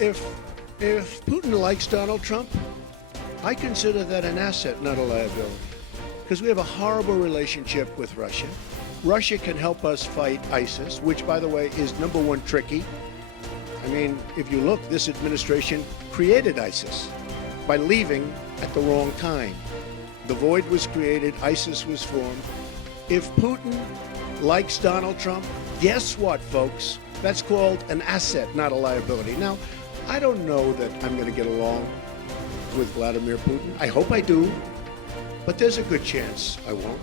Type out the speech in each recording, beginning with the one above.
if Putin likes Donald Trump, I consider that an asset, not a liability. Because we have a horrible relationship with Russia. Russia can help us fight ISIS, which, by the way, is number one tricky. I mean, if you look, this administration created ISIS by leaving at the wrong time. The void was created, ISIS was formed. If Putin likes Donald Trump, guess what, folks? That's called an asset, not a liability. Now, I don't know that I'm going to get along with Vladimir Putin. I hope I do, but there's a good chance I won't.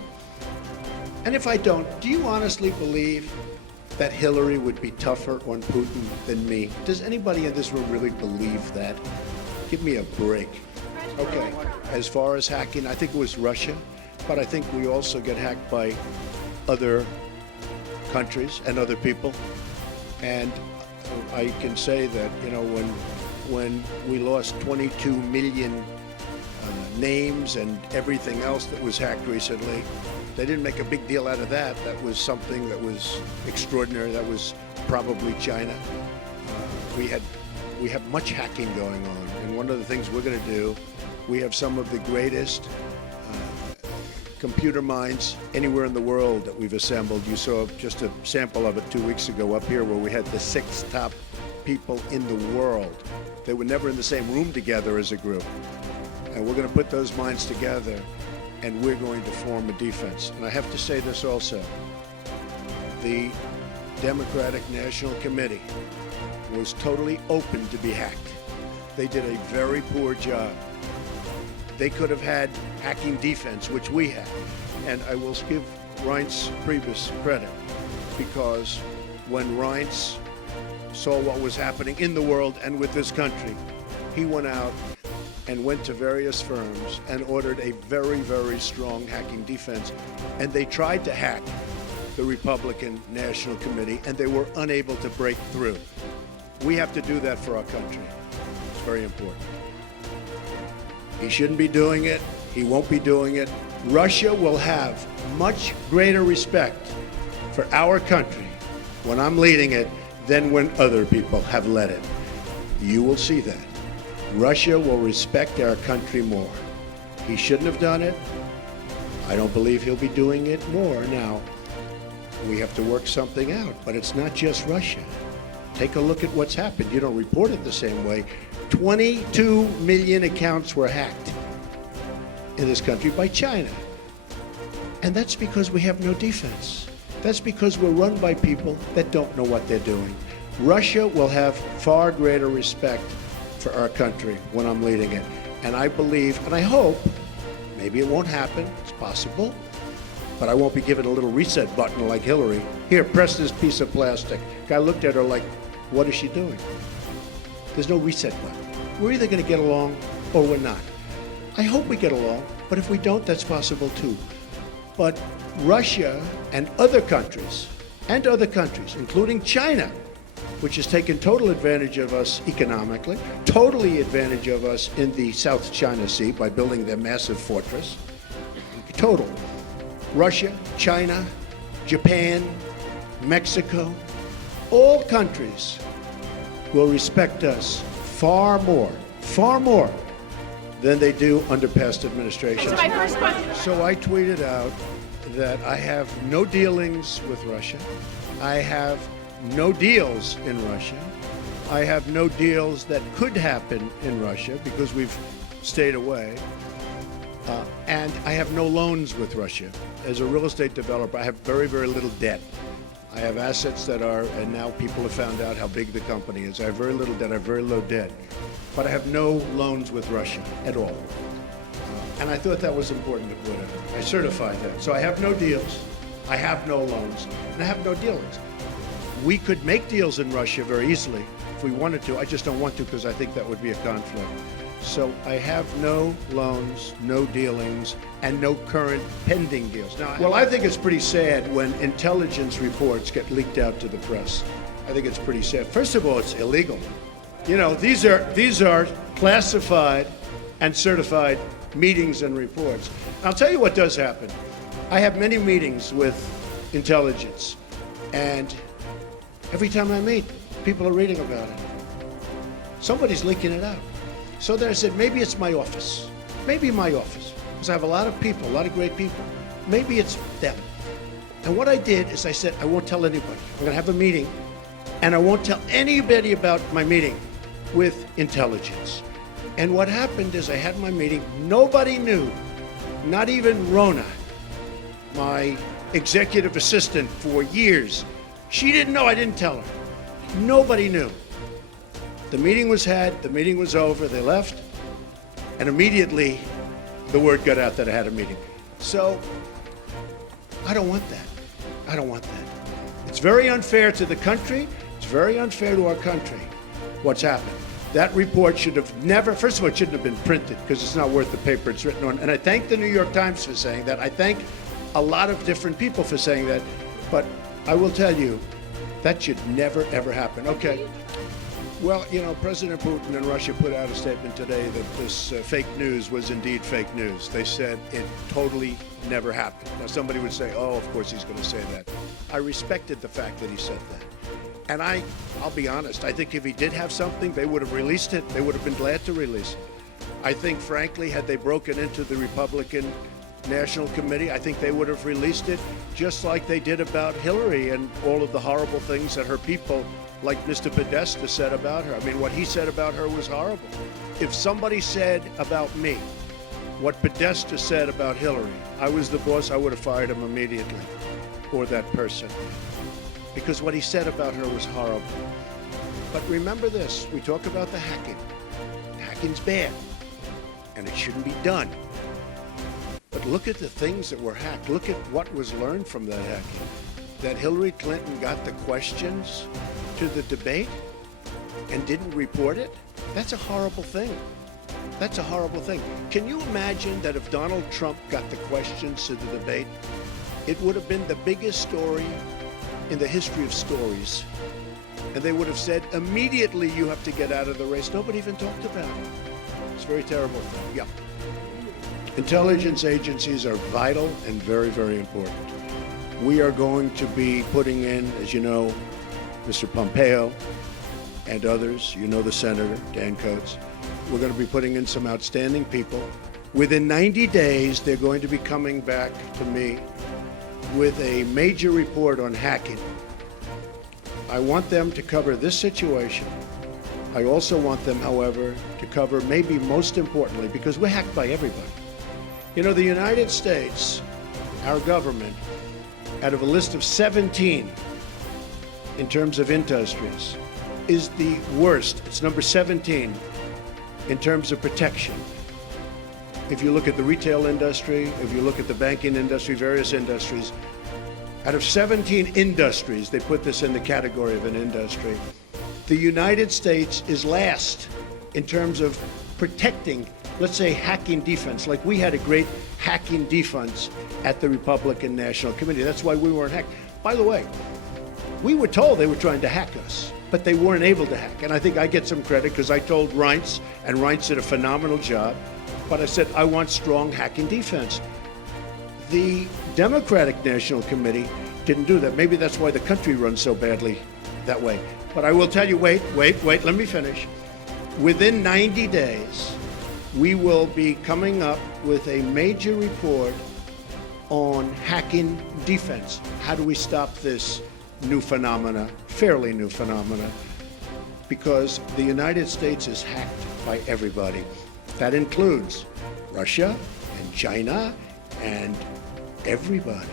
And if I don't, do you honestly believe that Hillary would be tougher on Putin than me? Does anybody in this room really believe that? Give me a break. Okay, as far as hacking, I think it was Russia, but I think we also get hacked by other countries and other people. And I can say that, you know, when we lost 22 million names and everything else that was hacked recently, they didn't make a big deal out of that. That was something that was extraordinary. That was probably China. We have much hacking going on, and one of the things we're going to do, we have some of the greatest computer minds anywhere in the world that we've assembled. You saw just a sample of it 2 weeks ago up here, where we had the 6 top people in the world. They were never in the same room together as a group. And we're going to put those minds together, and we're going to form a defense. And I have to say this also. The Democratic National Committee was totally open to be hacked. They did a very poor job. They could have had hacking defense, which we had. And I will give Reince Priebus credit, because when Reince saw what was happening in the world and with this country, he went out and went to various firms and ordered a very, very strong hacking defense. And they tried to hack the Republican National Committee, and they were unable to break through. We have to do that for our country. It's very important. He shouldn't be doing it. He won't be doing it. Russia will have much greater respect for our country when I'm leading it than when other people have led it. You will see that. Russia will respect our country more. He shouldn't have done it. I don't believe he'll be doing it more now. We have to work something out, but it's not just Russia. Take a look at what's happened. You don't report it the same way. 22 million accounts were hacked in this country by China. And that's because we have no defense. That's because we're run by people that don't know what they're doing. Russia will have far greater respect for our country when I'm leading it. And I believe, and I hope, maybe it won't happen, it's possible, but I won't be given a little reset button like Hillary. Here, press this piece of plastic. Guy looked at her like, what is she doing? There's no reset button. We're either going to get along or we're not. I hope we get along, but if we don't, that's possible too. But Russia and other countries, including China, which has taken total advantage of us economically, totally advantage of us in the South China Sea by building their massive fortress. Total. Russia, China, Japan, Mexico, all countries will respect us far more than they do under past administrations. So my first question. So I tweeted out that I have no dealings with Russia. I have no deals in Russia. I have no deals that could happen in Russia because we've stayed away. And I have no loans with Russia. As a real estate developer, I have very, very little debt. I have assets that are, and now people have found out how big the company is. I have very little debt, I have very low debt. But I have no loans with Russia at all. And I thought that was important to put in. I certified that. So I have no deals, I have no loans, and I have no dealings. We could make deals in Russia very easily if we wanted to. I just don't want to because I think that would be a conflict. So I have no loans, no dealings, and no current pending deals. Now, well, I think it's pretty sad when intelligence reports get leaked out to the press. I think it's pretty sad. First of all, it's illegal. You know, these are classified and certified meetings and reports. I'll tell you what does happen. I have many meetings with intelligence, and every time I meet, people are reading about it. Somebody's leaking it out. So then I said, maybe it's my office. Maybe my office. Because I have a lot of people, a lot of great people. Maybe it's them. And what I did is I said, I won't tell anybody. I'm going to have a meeting, and I won't tell anybody about my meeting with intelligence. And what happened is I had my meeting. Nobody knew, not even Rona, my executive assistant for years. She didn't know, I didn't tell her. Nobody knew. The meeting was had, the meeting was over, they left, and immediately the word got out that I had a meeting. So I don't want that. I don't want that. It's very unfair to the country. It's very unfair to our country what's happened. That report should have never, first of all, it shouldn't have been printed because it's not worth the paper it's written on. And I thank the New York Times for saying that. I thank a lot of different people for saying that. But I will tell you, that should never, ever happen. Okay. Well, you know, President Putin and Russia put out a statement today that this fake news was indeed fake news. They said it totally never happened. Now, somebody would say, oh, of course he's going to say that. I respected the fact that he said that. And I'll be honest, I think if he did have something, they would have released it. They would have been glad to release it. I think, frankly, had they broken into the Republican National Committee, I think they would have released it just like they did about Hillary and all of the horrible things that her people, like Mr. Podesta, said about her. I mean, what he said about her was horrible. If somebody said about me what Podesta said about Hillary, I was the boss, I would have fired him immediately, or that person. Because what he said about her was horrible. But remember this, we talk about the hacking. Hacking's bad, and it shouldn't be done. But look at the things that were hacked. Look at what was learned from that hacking. That Hillary Clinton got the questions to the debate and didn't report it? That's a horrible thing. That's a horrible thing. Can you imagine that if Donald Trump got the questions to the debate, it would have been the biggest story in the history of stories. And they would have said, immediately you have to get out of the race. Nobody even talked about it. It's a very terrible thing. Yeah. Intelligence agencies are vital and very, very important. We are going to be putting in, as you know, Mr. Pompeo and others, you know the Senator, Dan Coates. We're going to be putting in some outstanding people. Within 90 days, they're going to be coming back to me with a major report on hacking. I want them to cover this situation. I also want them, however, to cover maybe most importantly, because we're hacked by everybody. You know, the United States, our government, out of a list of 17 in terms of industries, is the worst. It's number 17 in terms of protection. If you look at the retail industry, if you look at the banking industry, various industries, out of 17 industries, they put this in the category of an industry, the United States is last in terms of protecting, let's say, hacking defense. Like we had a great hacking defense at the Republican National Committee. That's why we weren't hacked. By the way, we were told they were trying to hack us, but they weren't able to hack. And I think I get some credit because I told Reince, and Reince did a phenomenal job. But I said, I want strong hacking defense. The Democratic National Committee didn't do that. Maybe that's why the country runs so badly that way. But I will tell you, wait, let me finish. Within 90 days, we will be coming up with a major report on hacking defense. How do we stop this new phenomena, fairly new phenomena? Because the United States is hacked by everybody. That includes Russia and China and everybody.